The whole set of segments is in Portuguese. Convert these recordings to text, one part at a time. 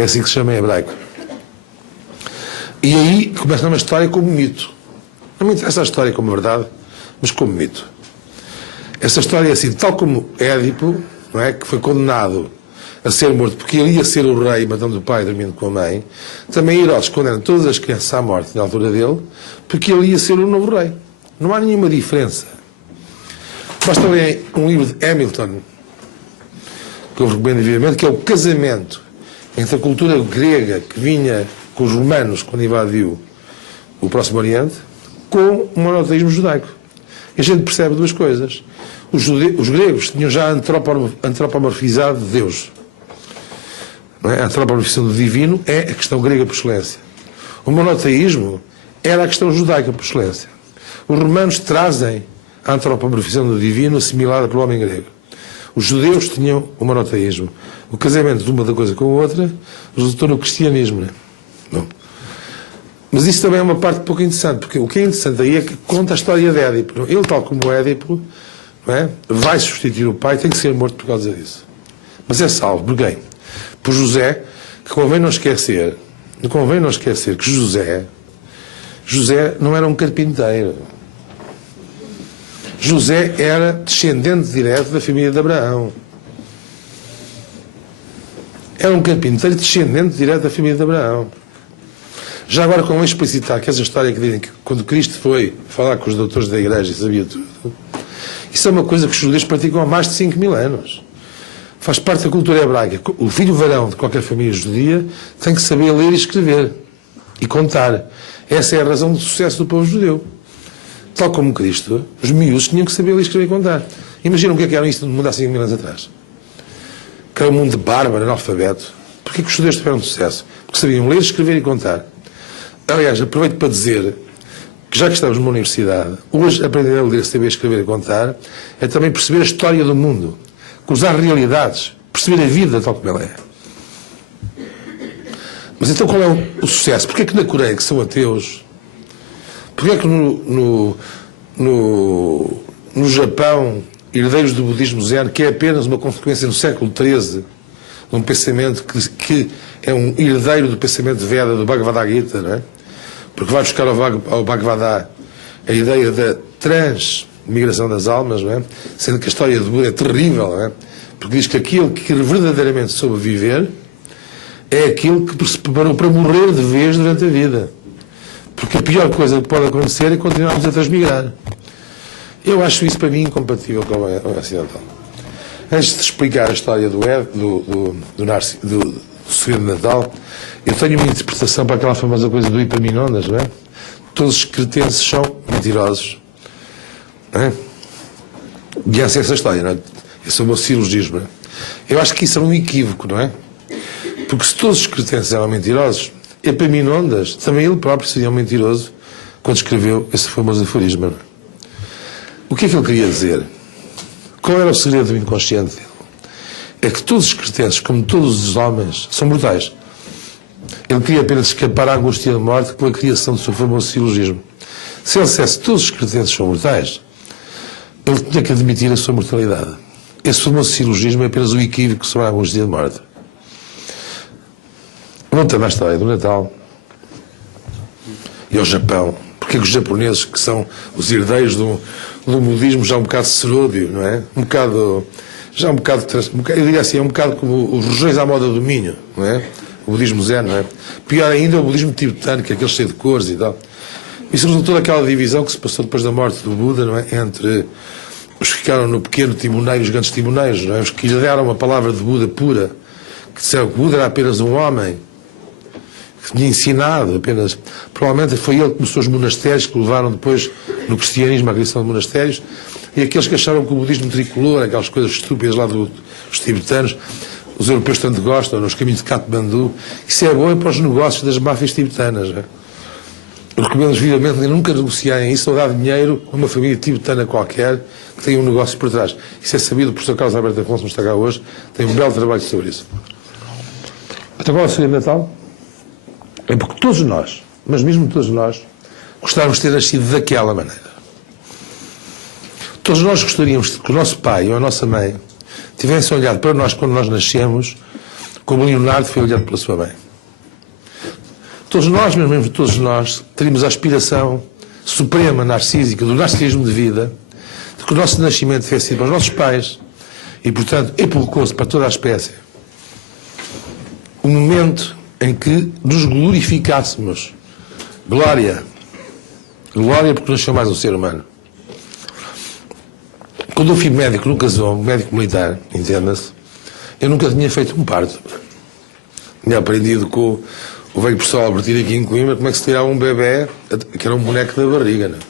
É assim que se chama em hebraico. E aí começa uma história como mito. Não me interessa a história como verdade, mas como mito. Essa história é assim, tal como Édipo, não é, que foi condenado a ser morto porque ele ia ser o rei, matando o pai e dormindo com a mãe, também Herodes condena todas as crianças à morte na altura dele, porque ele ia ser o novo rei. Não há nenhuma diferença. Basta ler um livro de Hamilton, que eu recomendo vivamente, que é o casamento entre a cultura grega que vinha com os romanos quando invadiu o Próximo Oriente, com o monoteísmo judaico. E a gente percebe duas coisas. Os gregos tinham já antropomorfizado Deus. Não é? A antropomorfização do divino é a questão grega por excelência. O monoteísmo era a questão judaica por excelência. Os romanos trazem a antropomorfização do divino assimilada pelo homem grego. Os judeus tinham o monoteísmo. O casamento de uma da coisa com a outra resultou no cristianismo. Não é? Bom. Mas isso também é uma parte pouco interessante, porque o que é interessante aí é que conta a história de Édipo. Ele, tal como Édipo, não é, vai substituir o pai, tem que ser morto por causa disso. Mas é salvo por quem? Por José, que convém não esquecer que José não era um carpinteiro. José era descendente direto da família de Abraão. Era um carpinteiro descendente direto da família de Abraão. Já agora, como explicitar que essa história que dizem que quando Cristo foi falar com os doutores da igreja e sabia tudo, isso é uma coisa que os judeus praticam há mais de 5.000 anos. Faz parte da cultura hebraica. O filho varão de qualquer família judia tem que saber ler e escrever e contar. Essa é a razão do sucesso do povo judeu. Tal como Cristo, os miúdos tinham que saber ler, escrever e contar. Imaginam o que era isso no mundo há 5.000 anos atrás. Que era um mundo de bárbaro, analfabeto. Porquê que os judeus tiveram sucesso? Porque sabiam ler, escrever e contar. Aliás, aproveito para dizer que já que estamos numa universidade, hoje aprender a ler, saber escrever e contar é também perceber a história do mundo, cruzar realidades, perceber a vida tal como ela é. Mas então qual é o sucesso? Porquê que na Coreia, que são ateus, porquê que no Japão, herdeiros do budismo zen, que é apenas uma consequência do século XIII, de um pensamento que é um herdeiro do pensamento Veda, do Bhagavad Gita, não é? Porque vai buscar ao Bhagavad a ideia da transmigração das almas, não é? Sendo que a história de Buda é terrível, não é? Porque diz que aquilo que verdadeiramente soube viver é aquilo que se preparou para morrer de vez durante a vida. Porque a pior coisa que pode acontecer é continuarmos a transmigrar. Eu acho isso para mim incompatível com o ocidental. Antes de explicar a história do Segredo de Natal, eu tenho uma interpretação para aquela famosa coisa do Epaminondas, não é? Todos os cretenses são mentirosos. Não é? E essa é essa história, não é? Esse é o meu silogismo. Não é? Eu acho que isso é um equívoco, não é? Porque se todos os cretenses eram mentirosos, Epaminondas, também ele próprio seria um mentiroso quando escreveu esse famoso aforismo. Não é? O que é que ele queria dizer? Qual era o segredo do inconsciente dele? É que todos os cretenses, como todos os homens, são mortais. Ele queria apenas escapar à angústia da morte com a criação do seu famoso silogismo. Se ele dissesse que todos os cretenses são mortais, ele tinha que admitir a sua mortalidade. Esse famoso silogismo é apenas um equívoco sobre a angústia da morte. Voltando à história do Natal e ao Japão. Porque é que os japoneses, que são os herdeiros do budismo já um bocado seródio, não é? Eu diria assim, é um bocado como os rojões à moda do Minho, não é? O budismo zen, não é? Pior ainda é o budismo tibetano, que é aquele cheio de cores e tal. Isso resultou daquela divisão que se passou depois da morte do Buda, não é? Entre os que ficaram no pequeno timoneiro e os grandes timoneiros, não é? Os que lhe deram a palavra de Buda pura, que disseram que Buda era apenas um homem, que tinha ensinado apenas. Provavelmente foi ele que começou os monastérios, que levaram depois no cristianismo à criação de monastérios, e aqueles que acharam que o budismo tricolor, aquelas coisas estúpidas lá dos tibetanos, os europeus tanto gostam, nos caminhos de Katmandu, isso é bom para os negócios das máfias tibetanas. Não é? Eu recomendo vivamente nunca negociarem isso ou dar dinheiro a uma família tibetana qualquer que tenha um negócio por trás. Isso é sabido, o professor Carlos Alberto Afonso, que está cá hoje, tem um belo trabalho sobre isso. Então qual é o segredo de Natal? É porque todos nós, mas mesmo todos nós, gostávamos de ter nascido daquela maneira. Todos nós gostaríamos que o nosso pai ou a nossa mãe tivessem olhado para nós quando nós nascemos como Leonardo foi olhado pela sua mãe. Todos nós, mesmo todos nós, teríamos a aspiração suprema, narcísica, do narcisismo de vida, de que o nosso nascimento tivesse sido para os nossos pais e, portanto, epulcou-se para toda a espécie. Um momento em que nos glorificássemos. Glória. Glória porque nasceu mais um ser humano. Quando eu fui médico no casão, médico militar, entenda-se, eu nunca tinha feito um parto. Tinha aprendido com o velho professor Albertino aqui em Coimbra como é que se tirava um bebê, que era um boneco da barriga, não é?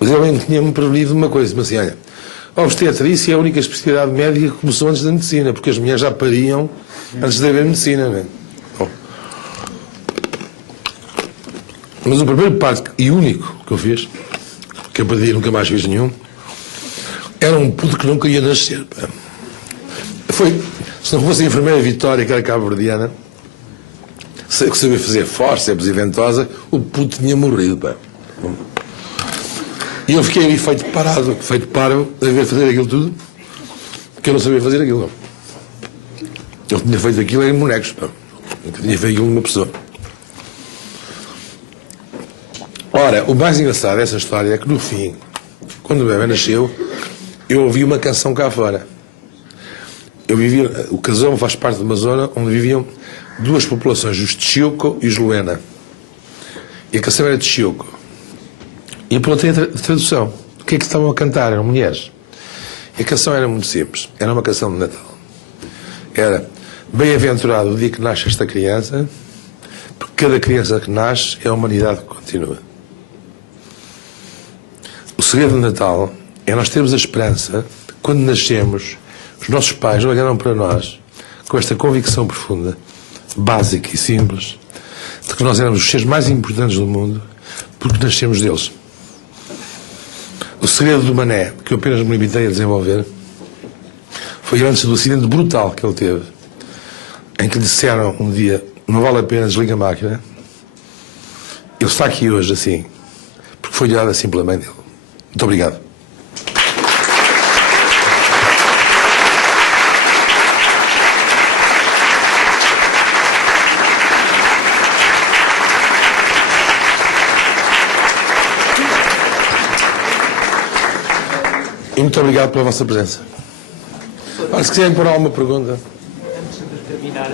Mas ele bem tinha-me prevenido uma coisa, mas assim, olha, a obstetrícia é a única especialidade médica que começou antes da medicina, porque as mulheres já pariam antes de haver medicina, não é? Bom. Mas o primeiro parto e único que eu fiz, que eu perdi nunca mais fiz nenhum, era um puto que nunca ia nascer. Pá. Foi, se não fosse a enfermeira Vitória, que era cabo-verdiana, que sabia fazer forceps e ventosa, o puto tinha morrido. Pá. E eu fiquei ali feito parvo, a ver fazer aquilo tudo, porque eu não sabia fazer aquilo. Não. Eu tinha feito aquilo em bonecos, pá. Eu tinha feito aquilo numa pessoa. Ora, o mais engraçado dessa história é que no fim, quando o bebê nasceu, eu ouvi uma canção cá fora. Eu vivia, o Casão faz parte de uma zona onde viviam duas populações, os Tchiuco e os Luena. E a canção era Tchiuco. E eu perguntei a tradução. O que é que estavam a cantar? Eram mulheres. E a canção era muito simples. Era uma canção de Natal. Era: bem-aventurado o dia que nasce esta criança, porque cada criança que nasce é a humanidade que continua. O segredo do Natal é nós termos a esperança, quando nascemos, os nossos pais olharam para nós com esta convicção profunda, básica e simples, de que nós éramos os seres mais importantes do mundo, porque nascemos deles. O segredo do Mané, que eu apenas me limitei a desenvolver, foi antes do acidente brutal que ele teve, em que lhe disseram um dia: não vale a pena, desliga a máquina. Ele está aqui hoje assim, porque foi olhado assim pela mãe dele. Muito obrigado. E muito obrigado pela vossa presença. Ora, se quiserem pôr alguma pergunta. Antes de terminar,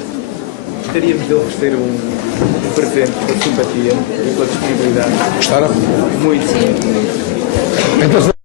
gostaríamos de oferecer um presente pela simpatia e pela disponibilidade. Gostaram? Muito. Então,